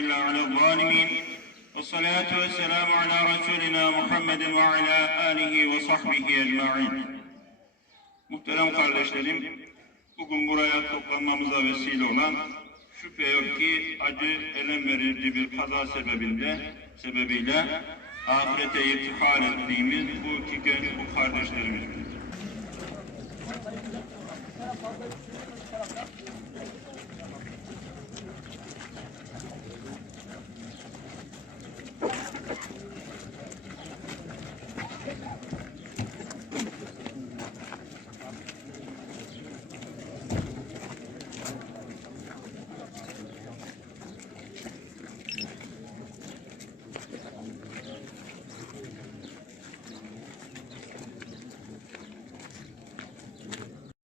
إلا على الظالمين والصلاة والسلام على رسولنا محمد وعلى آله وصحبه أجمعين Muhterem kardeşlerim, bugün buraya toplanmamıza vesile olan şüphe yok ki acı, elem verici bir kaza sebebinde, sebebiyle ahirete irtihal ettiğimiz bu iki genç bu kardeşlerimizdir.